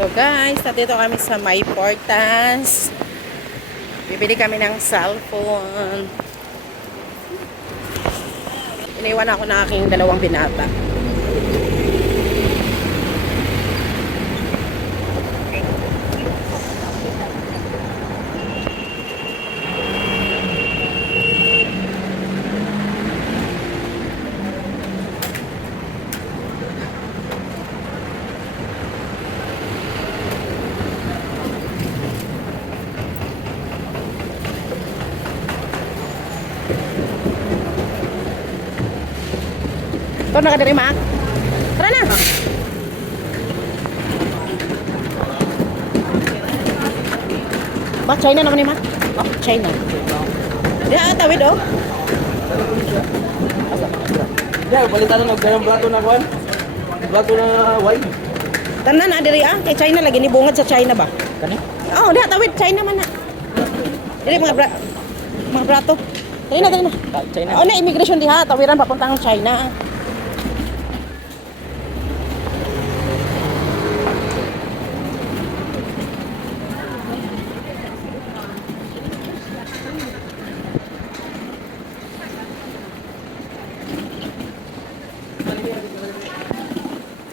So guys, nandito kami sa May Portas. Bibili kami ng cellphone. Iniwan ako ng aking dalawang binata. Ito nakadiri, ma. Tara na. Ma, China naman ni ma. Oh, China. Di na tawid oh. Ya, balita na nagdayang plato na kuan. Plato na wine. Tanan na diri ah, kay China lagi ni bungad sa China ba? Kani? Oh, di tawid China man na. Diri mga brato. Diri na. China. Oh, na immigration diha, tawiran papuntang China.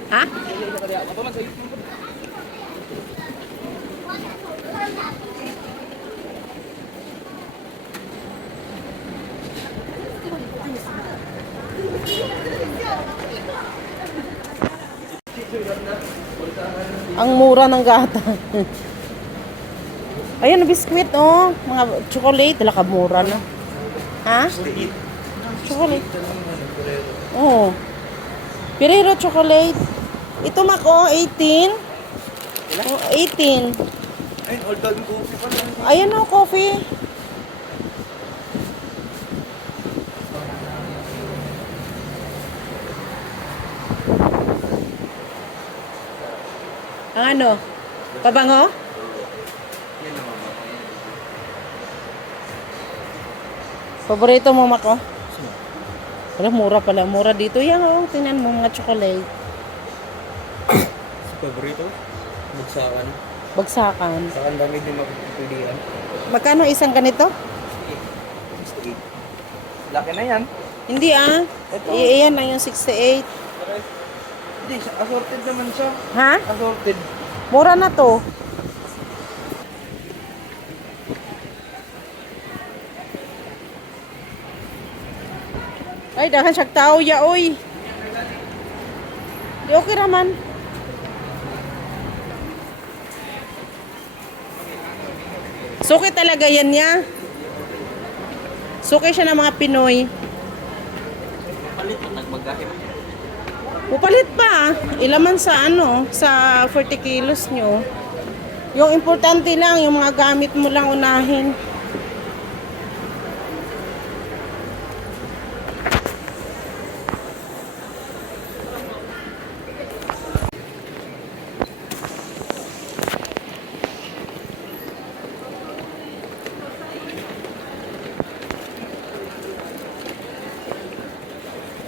Ha? Ang mura ng gata. Ayan, biskwit oh. Mga chocolate, dala ka mura na. Ha? Chocolate. Oh. Pirero chocolate. Ito mako, 18. Oh, 18. Ay, all done coffee pa lang. Ayan o, coffee. Ang ano? Pabango? Paborito mo, Mako? Wala, mura pala. Mura dito. Yan o, tingnan mo mga chocolate. Paborito? Bugsakan. Bagsakan. Sakan dami din magpipilian. Magkano isang ganito? Laki na yan. Hindi ah. Ito. Iyan na yung 68. Hindi, assorted naman siya. Ha? Assorted. Mura na to. Ay, dahan siyang tao ya, oy. Di okay raman. Suki talaga yan niya. Suki siya ng mga Pinoy. Palit mo nagmagahit. Pupalit pa. Ilaman sa ano, sa 40 kilos nyo. Yung importante lang, yung mga gamit mo lang unahin.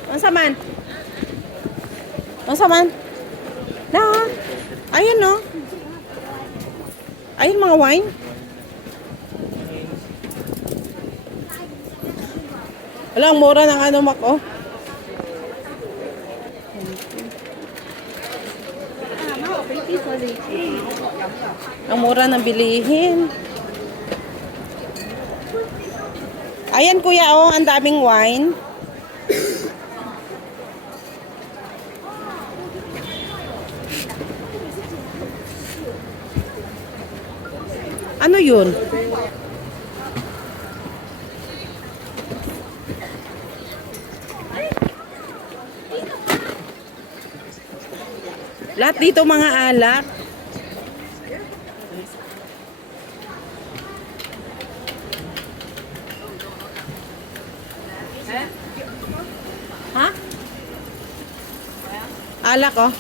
Ang saman? Ang saman? Na. Ayun no. Ayun mga wine. Wala, ang mura ng ano, Mako. Ang mura ng bilihin. Ayan kuya, oh, ang daming wine. Ano yun? Lahat dito mga alak. Ha? Alak oh.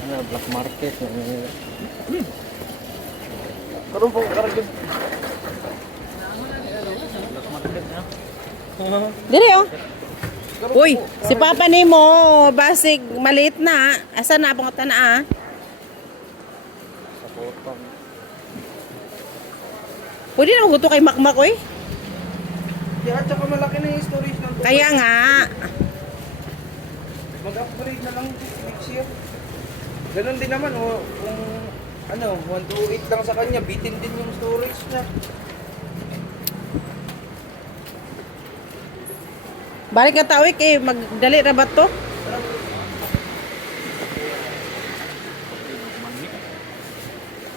Ano, black market. Karoon po, karagod. Black market na. Dire oh. Uy, si Papa ni mo, basig maliit na. Asa na abang na ah? Sa potong. Pwede na maguto kay Makmak oy. Di at saka malaki na yung storage ng Kaya nga. Mag-upgrade na lang next year. Ganun din naman, oh, kung ano, 128 lang sa kanya, bitin din yung storage niya. Balik ka tawik eh, magdali ra ba to?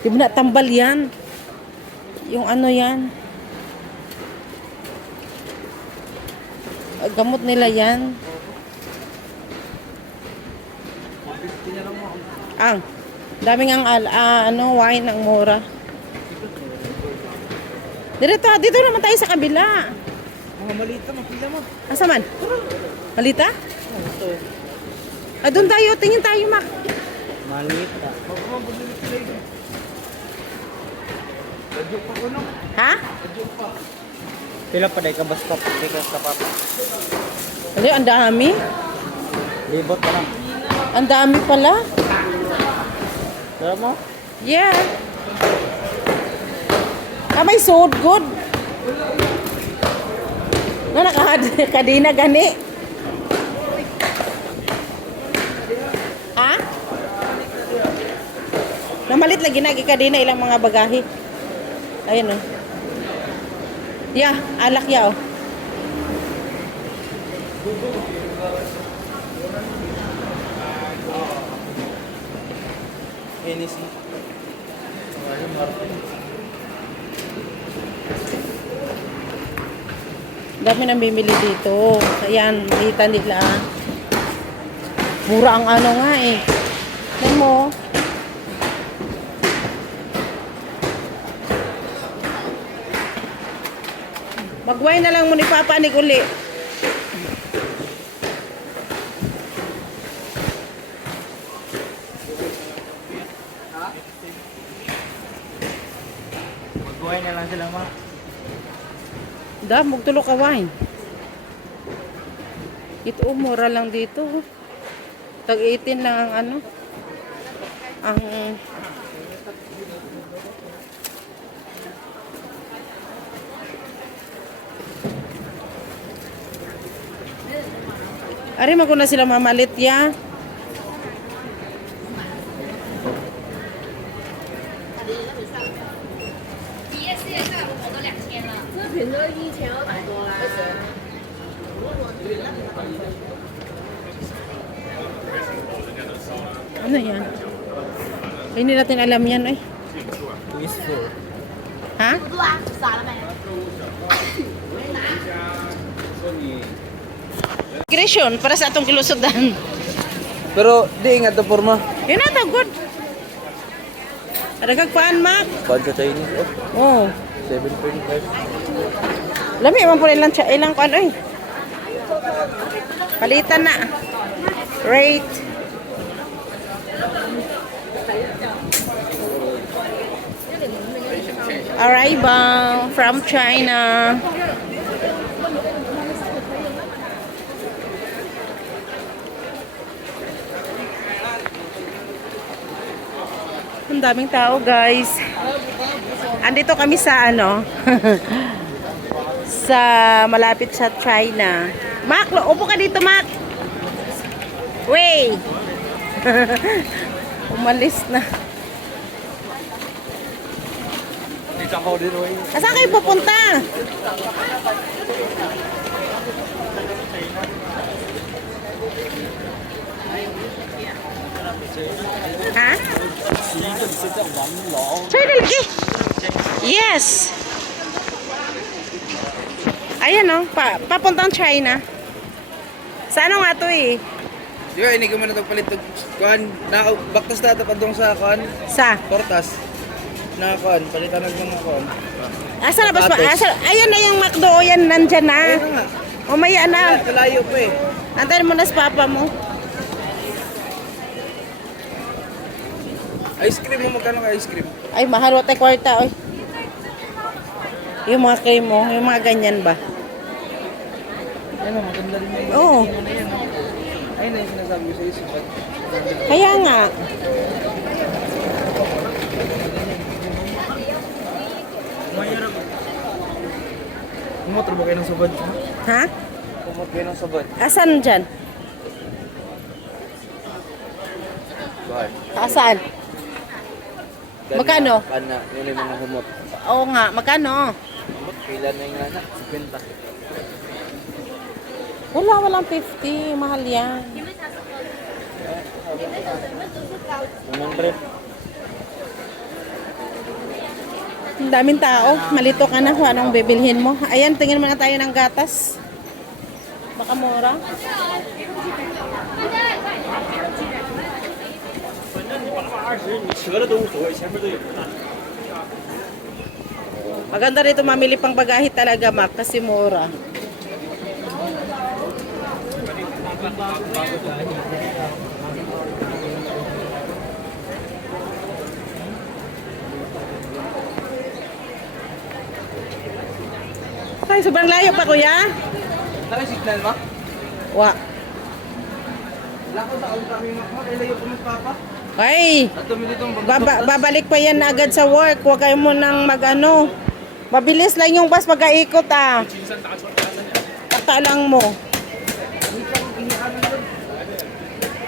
Di ba na tambal yan? Yung ano yan? Gamot nila yan. Ang daming ano, wine ang mura. Dito naman tayo sa kabila. Mga malita, mapila mo. Asa man? Malita? Ito. Doon tayo, tingin tayo, Mac. Malita. Magbubulit sila yun. Radyo pa ko, no? Ha? Radyo pa. Pila pa dahil ka basta ka pa. Ano, ang dami. Libot ka lang. Ang dami pala. Tara mo? Yeah. May sold good. No, nakakadina gani. Ha? Namalit lagi na kadina ilang mga bagahe. Ayun oh. Yeah, alak ya oh. Hennessy. Dami nang bimili dito. Ayan, kita nila. Mura ang ano nga eh. Tignan mo. Magway na lang mo ni Papa ni uli. Magbuhay na lang sila, ma. Magtulok ka wine. Ito mura lang dito. Tag 18 lang ang ano. Ang Ari mo ko na sila mamalit ya. Ano yan? Hindi natin alam yan eh. Whisper. Ha? Migration para sa atong kilusudan. Pero, di ingat to forma. Yun na to, good. Adagag paan, Mac? Pag sa Chinese, Oh. 7.5. Lami, ewan po ilang kung ano eh. Palitan na. Rate. Arrival from China. Ang daming tao, guys. Andito kami sa ano sa malapit sa China. Mac, upo ka dito, Mac. Wey. Umalis na. Dito ako din, oy. Saan kayo pupunta? Ha? China lagi? Yes. Ayan o, papuntang China. Sa ano nga to eh? Di ba, ini ko man ito palit kuhan. Baktas na ito padung sa kuhan. Sa? Tortas. Na kuhan, palitan na mga kuhan. Asa na ba? Sapatos. Ayan na yung McDo. Yan, nandyan na. Ayun na nga. Umaya na. Kalayo pa eh. Antayin mo na sa papa mo. Ice cream mo, magkano ka ice cream? Ay, mahal wate kwarta, oy. Yung mga cream mo, yung mga ganyan ba? Yan o, maganda rin yung Oo. ano na yan. Ayun na yung sinasabi ko sa iyo, sukat. Kaya nga. Kumotro ba kayo ng subad? Ha? Kumot kayo ng subad. Asan dyan? Bakit? Asan? Magkano? Kana, yun yung mga humot. Oo nga, magkano? Humot, pila na yung anak, 50. Walang 50. Mahal yan. 100. Ang daming tao. Malito ka na kung anong bibilhin mo. Ayan, tingin muna tayo ng gatas. Baka mura. Maganda rito mamili pang bagahe talaga, Mac, kasi mura. Okay, sobrang layo pa, kuya. Naka signal mo? Wa. Wala ko sa kami makailayo ko ng papa. Ay, At tumili itong bago. babalik pa yan agad sa work. Huwag kayo munang mag-ano. Mabilis lang yung bus pagkaikot, ah. Taka lang mo.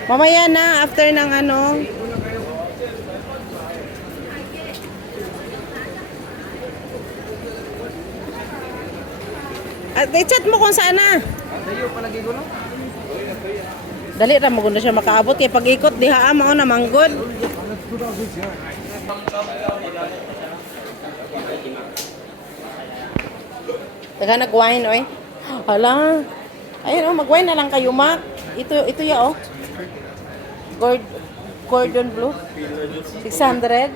Mamaya na, after ng ano. At i-chat mo kung saan na. Layo palagi ko no? Dali ra mo na siya makaabot kay pag-ikot diha mao na manggod. Taga nag-wine oy. Hala. Ayun oh, mag-wine na lang kayo, Mac. Ito ya oh. Gordon Blue. 600.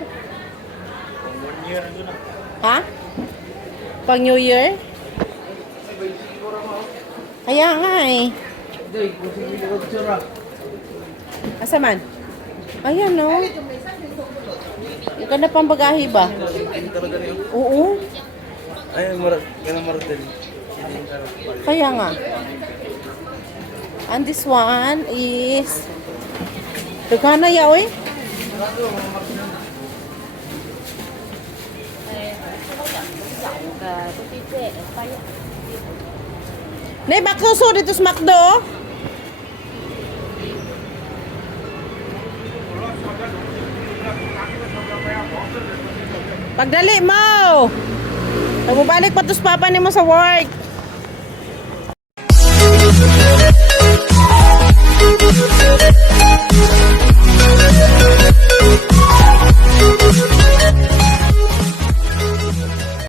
Ha? Pang New Year? Kaya nga eh. Day, kung sige ko tsura. Asa man? Ayan no. Yung ganda pang bagahe ba? Hindi talaga niyo. Oo. Ay, ganang maratel. Kaya nga. And this one is... Dagana ya oy. Nay, bakso dito sa McDo. Oh. Pagdali mo. Pag balik pa tos papa ni mo sa work.